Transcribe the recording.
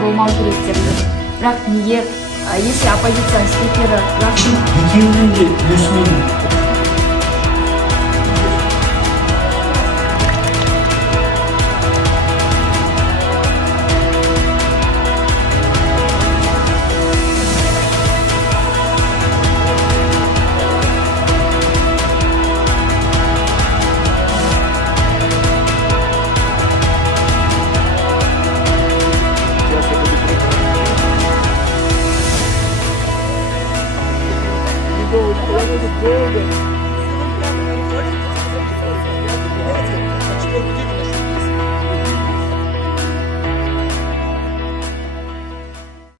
болмау керек депті. Бірақ неге если оппозиция спикері екеуінің де үлесінен